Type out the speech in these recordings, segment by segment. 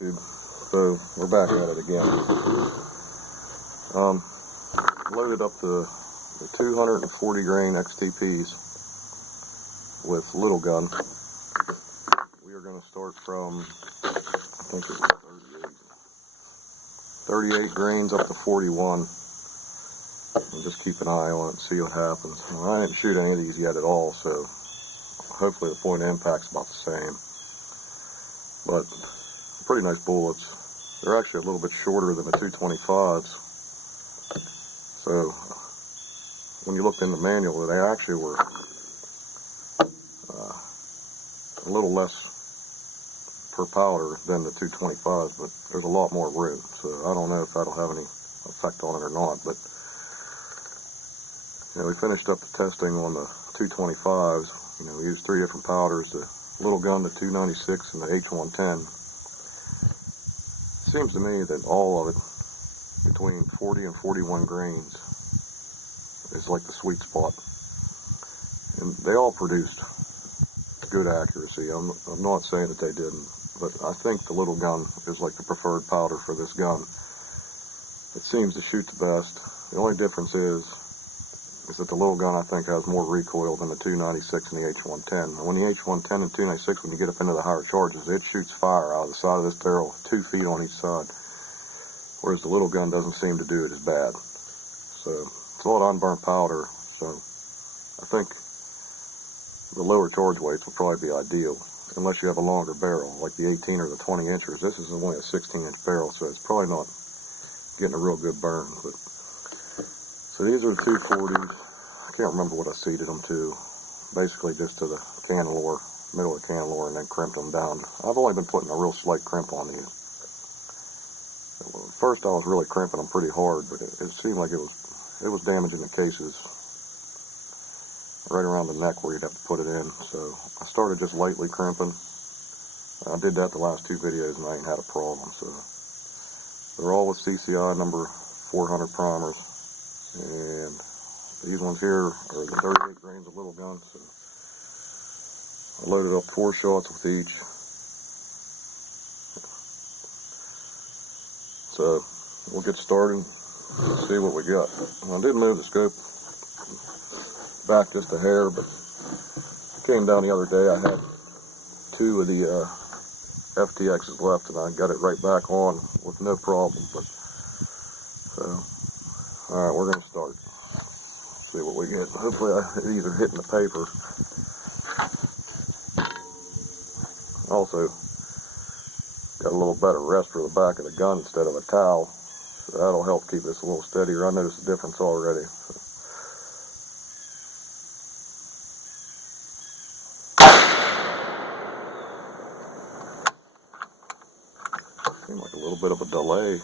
YouTube. So we're back at it again. Loaded up the 240 grain XTPs with little gun. We are going to start from, I think it's 38 grains up to 41. And just keep an eye on it and see what happens. Well, I didn't shoot any of these yet at all, so hopefully the point of impact's about the same. But pretty nice bullets. They're actually a little bit shorter than the 225s. So when you looked in the manual, they actually were a little less per powder than the 225s, but there's a lot more room. So I don't know if that'll have any effect on it or not. But you know, we finished up the testing on the 225s. You know, we used 3 different powders: the little gun, the 296, and the H110. It seems to me that all of it, between 40 and 41 grains, is like the sweet spot. And they all produced good accuracy. I'm not saying that they didn't, but I think the little gun is like the preferred powder for this gun. It seems to shoot the best. The only difference is that the little gun, I think, has more recoil than the 296 and the H110. And when the H110 and 296, when you get up into the higher charges, it shoots fire out of the side of this barrel, 2 feet on each side. Whereas the little gun doesn't seem to do it as bad. So it's a lot of unburnt powder. So I think the lower charge weights will probably be ideal, unless you have a longer barrel, like the 18 or the 20 inchers. This is only a 16-inch barrel, so it's probably not getting a real good burn. But so these are the 240s. I can't remember what I seeded them to. Basically just to the canalore, middle of the canalore, and then crimped them down. I've only been putting a real slight crimp on these. At first I was really crimping them pretty hard, but it seemed like it was damaging the cases right around the neck where you'd have to put it in. So I started just lightly crimping. I did that the last 2 videos and I ain't had a problem. So they're all with CCI number 400 primers. And these ones here are the 38 grains of little gun. So I loaded up 4 shots with each. So we'll get started and see what we got. I did move the scope back just a hair, but I came down the other day. I had 2 of the FTXs left, and I got it right back on with no problem. But so, all right, we're gonna start. See what we get. Hopefully, these are hitting the paper. Also, got a little better rest for the back of the gun instead of a towel, so that'll help keep this a little steadier. I noticed a difference already. So. Seemed like a little bit of a delay.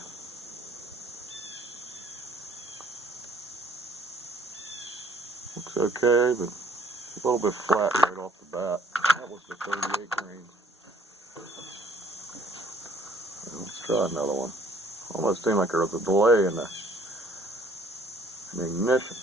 Looks okay, but a little bit flat right off the bat. That was the 38 grains. Let's try another one. Almost seemed like there was a delay in the ignition.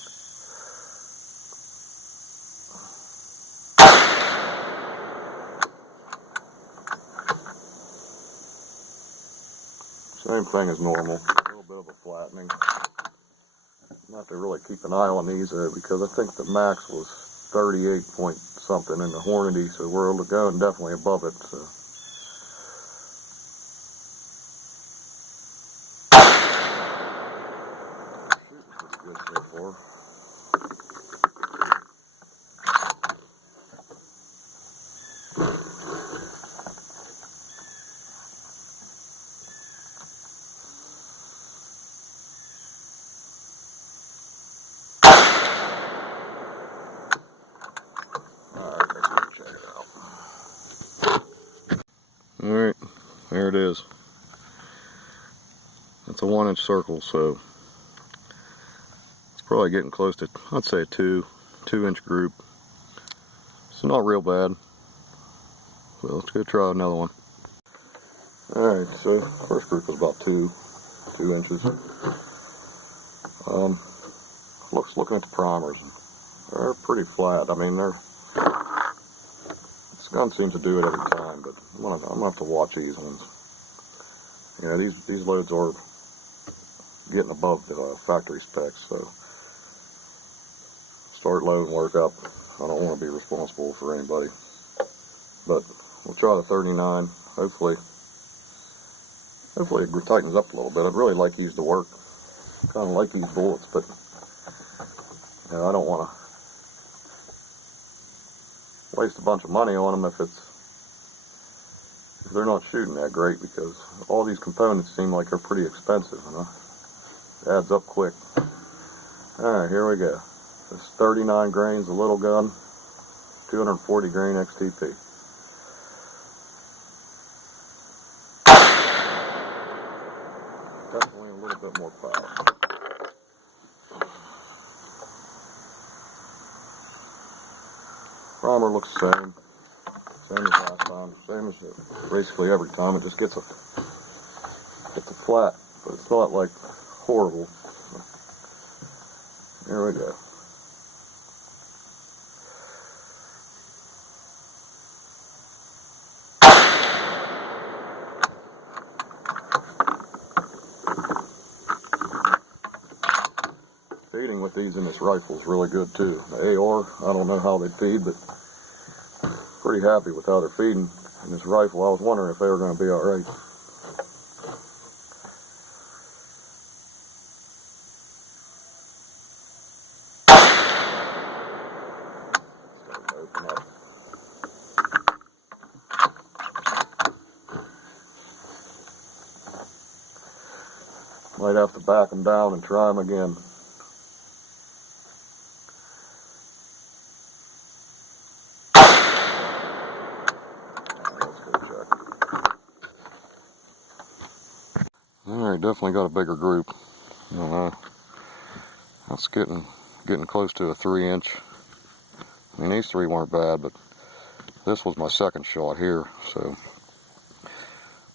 Same thing as normal. A little bit of a flattening. I'm have to really keep an eye on these because I think the max was 38 point something in the Hornady, so we're going definitely above it. So. Good so far. Alright, there it is. That's a 1-inch circle, so it's probably getting close to, I'd say, a 2-inch group. It's not real bad. So let's go try another one. Alright, so first group was about 2 inches. Looking at the primers, they're pretty flat. I mean, this gun seems to do it every time, but I'm gonna have to watch these ones. You know, these loads are getting above the factory specs, so start low and work up. I don't want to be responsible for anybody, but we'll try the 39. Hopefully it tightens up a little bit. I'd really like these to work. Kind of like these bullets, but you know, I don't want to waste a bunch of money on them if they're not shooting that great, because all these components seem like they're pretty expensive, you know. It adds up quick. Alright, here we go. It's 39 grains, a little gun, 240 grain XTP. Definitely a little bit more power. Primer looks the same. Same as last time. Same as basically every time. It just gets a flat, but it's not like horrible. Here we go. Feeding with these in this rifle is really good too. The AR, I don't know how they feed, but pretty happy with how they're feeding in this rifle. I was wondering if they were going to be alright. Open up. Might have to back them down and try them again. Alright, definitely got a bigger group. That's getting close to a 3-inch. I mean, these three weren't bad, but this was my second shot here, so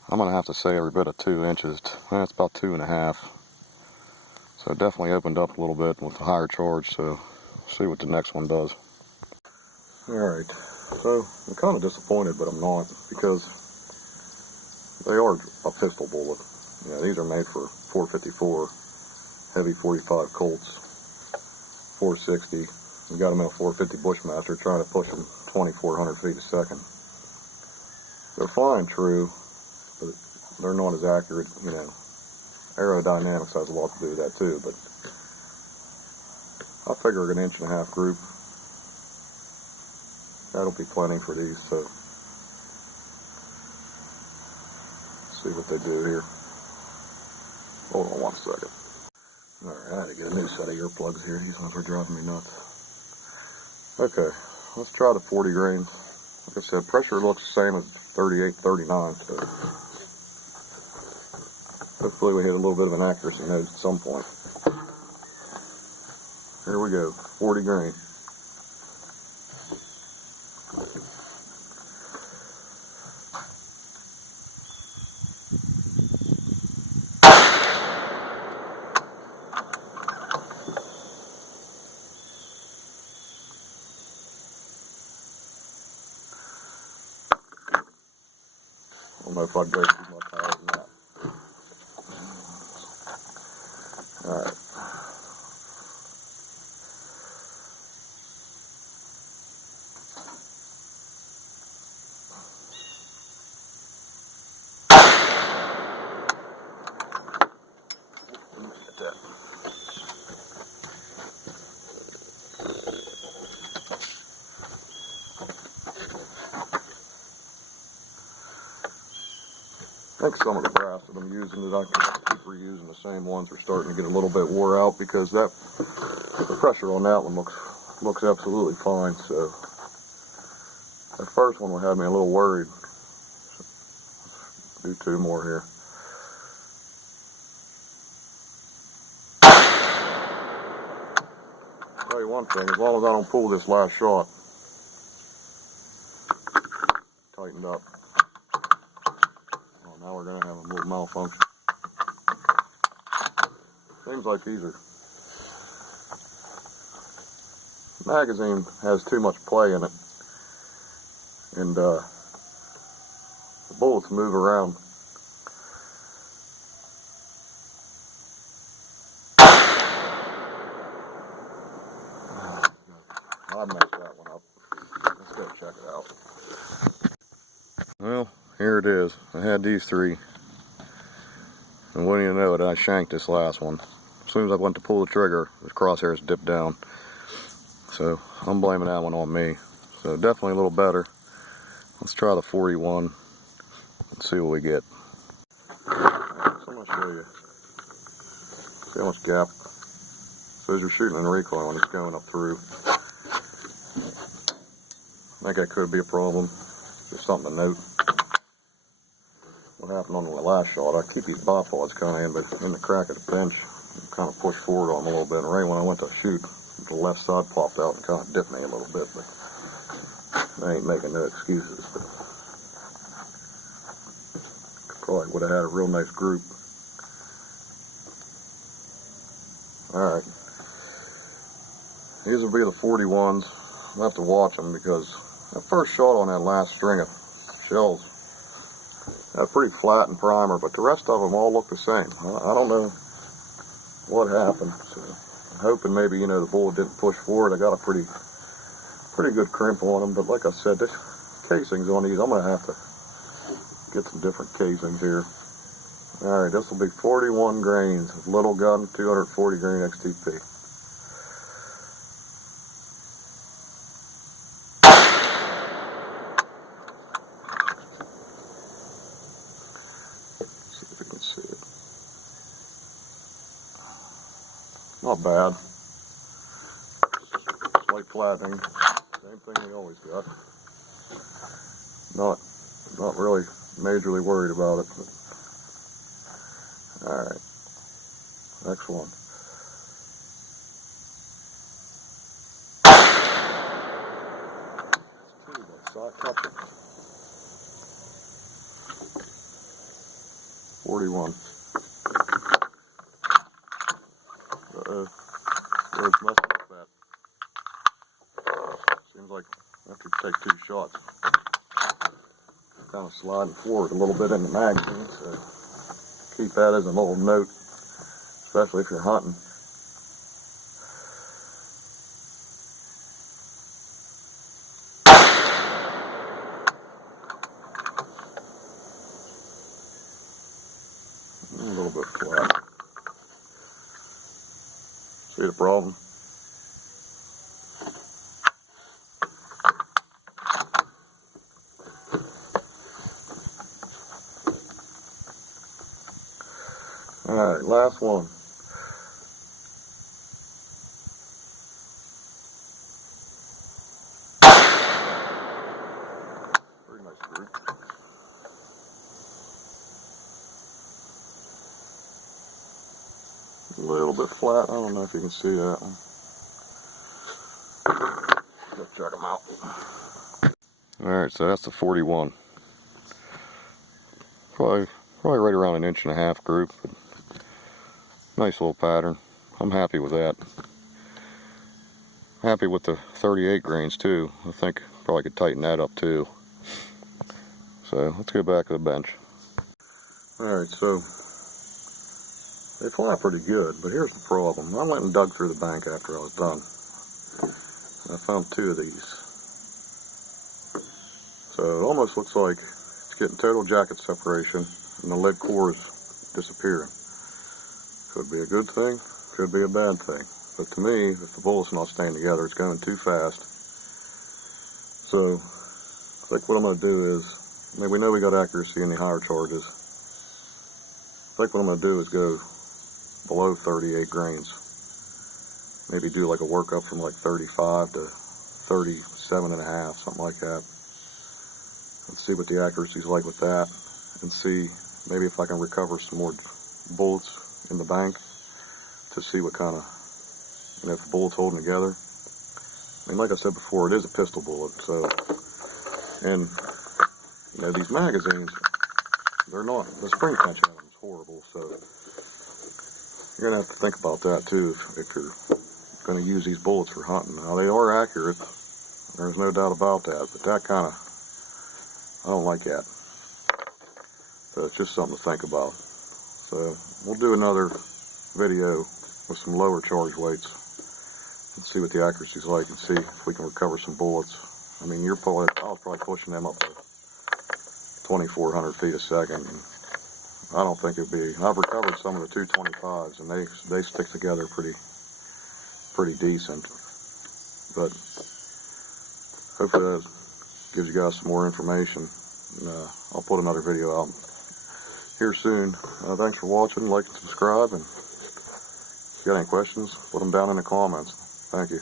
I'm gonna have to say every bit of 2 inches. That's about 2.5. So it definitely opened up a little bit with the higher charge, so we'll see what the next one does. Alright, so I'm kind of disappointed, but I'm not, because they are a pistol bullet. Yeah, these are made for .454 heavy 45 Colts, 460. We got them in a 450 Bushmaster, trying to push them 2,400 feet a second. They're flying true, but they're not as accurate. You know, aerodynamics has a lot to do with that too. But I figure an 1.5 inch group, that'll be plenty for these. So let's see what they do here. Hold on one second. Alright, I had to get a new set of earplugs here. These ones were driving me nuts. Okay, let's try the 40 grains. Like I said, pressure looks the same as 38, 39, so hopefully we hit a little bit of an accuracy nose at some point. Here we go, 40 grain. I don't know if I'd go too much higher than that. Alright. Get that. I think some of the brass that I'm using, that I can keep reusing the same ones, are starting to get a little bit wore out, because the pressure on that one looks absolutely fine. So that first one had me a little worried. Do 2 more here. I'll tell you one thing, as long as I don't pull this last shot tightened up. Oh, now we're going to have a little malfunction. Seems like these are... The magazine has too much play in it, and the bullets move around I messed that one up. Let's go check it out. Well, here it is. I had these three. And wouldn't you know it, I shanked this last one. As soon as I went to pull the trigger, the crosshairs dipped down. So I'm blaming that one on me. So definitely a little better. Let's try the 41 and see what we get. Alright, so I'm going to show you. See how much gap. So as you're shooting in recoil and it's going up through, I think that could be a problem. Just something to note. What happened on the last shot, I keep these bipods kind of in the crack of the bench and kind of push forward on them a little bit. And right when I went to shoot, the left side popped out and kind of dipped me a little bit. But I ain't making no excuses. But probably would have had a real nice group. Alright. These will be the 41s. I'll have to watch them because that first shot on that last string of shells had a pretty flat and primer, but the rest of them all look the same. I don't know what happened. So I'm hoping maybe, you know, the bullet didn't push forward. I got a pretty good crimp on them, but like I said, this casings on these, I'm going to have to get some different casings here. Alright, this will be 41 grains of little gun 240 grain XTP. See if you can see it. Not bad. Slight flattening. Same thing we always got. Not really majorly worried about it. Alright. Next one. That's two, that side touch. 41. Uh-oh. Where's messing up that? Seems like I have to take two shots. Kind of sliding forward a little bit in the magazine, so keep that as a little note, especially if you're hunting. A little bit flat. See the problem? Alright, last one. Pretty nice group. A little bit flat. I don't know if you can see that one. Let's check them out. Alright, so that's the 41. Probably right around 1.5 inch group. But nice little pattern. I'm happy with that. Happy with the 38 grains too. I think probably could tighten that up too. So let's go back to the bench. Alright, so they fly pretty good, but here's the problem. I went and dug through the bank after I was done. And I found two of these. So it almost looks like it's getting total jacket separation and the lead core is disappearing. Could be a good thing, could be a bad thing. But to me, if the bullet's not staying together, it's going too fast. So I think what I'm going to do is, I mean, we know we got accuracy in the higher charges. I think what I'm going to do is go below 38 grains. Maybe do like a workup from like 35 to 37.5, something like that. Let's see what the accuracy's like with that, and see maybe if I can recover some more bullets in the bank to see what kind of, you know, if the bullet's holding together. I mean, like I said before, it is a pistol bullet, so, and, you know, these magazines, they're not, the spring tension on them is horrible, so you're going to have to think about that too if you're going to use these bullets for hunting. Now, they are accurate, there's no doubt about that, but that kind of, I don't like that. So it's just something to think about. So we'll do another video with some lower charge weights Let's see what the accuracy's like and see if we can recover some bullets. I mean, I was probably pushing them up to 2,400 feet a second. And I don't think it'd be. I've recovered some of the 225s, and they stick together pretty decent. But hopefully that gives you guys some more information. And, I'll put another video out here soon. Thanks for watching. Like and subscribe. And if you got any questions, put them down in the comments. Thank you.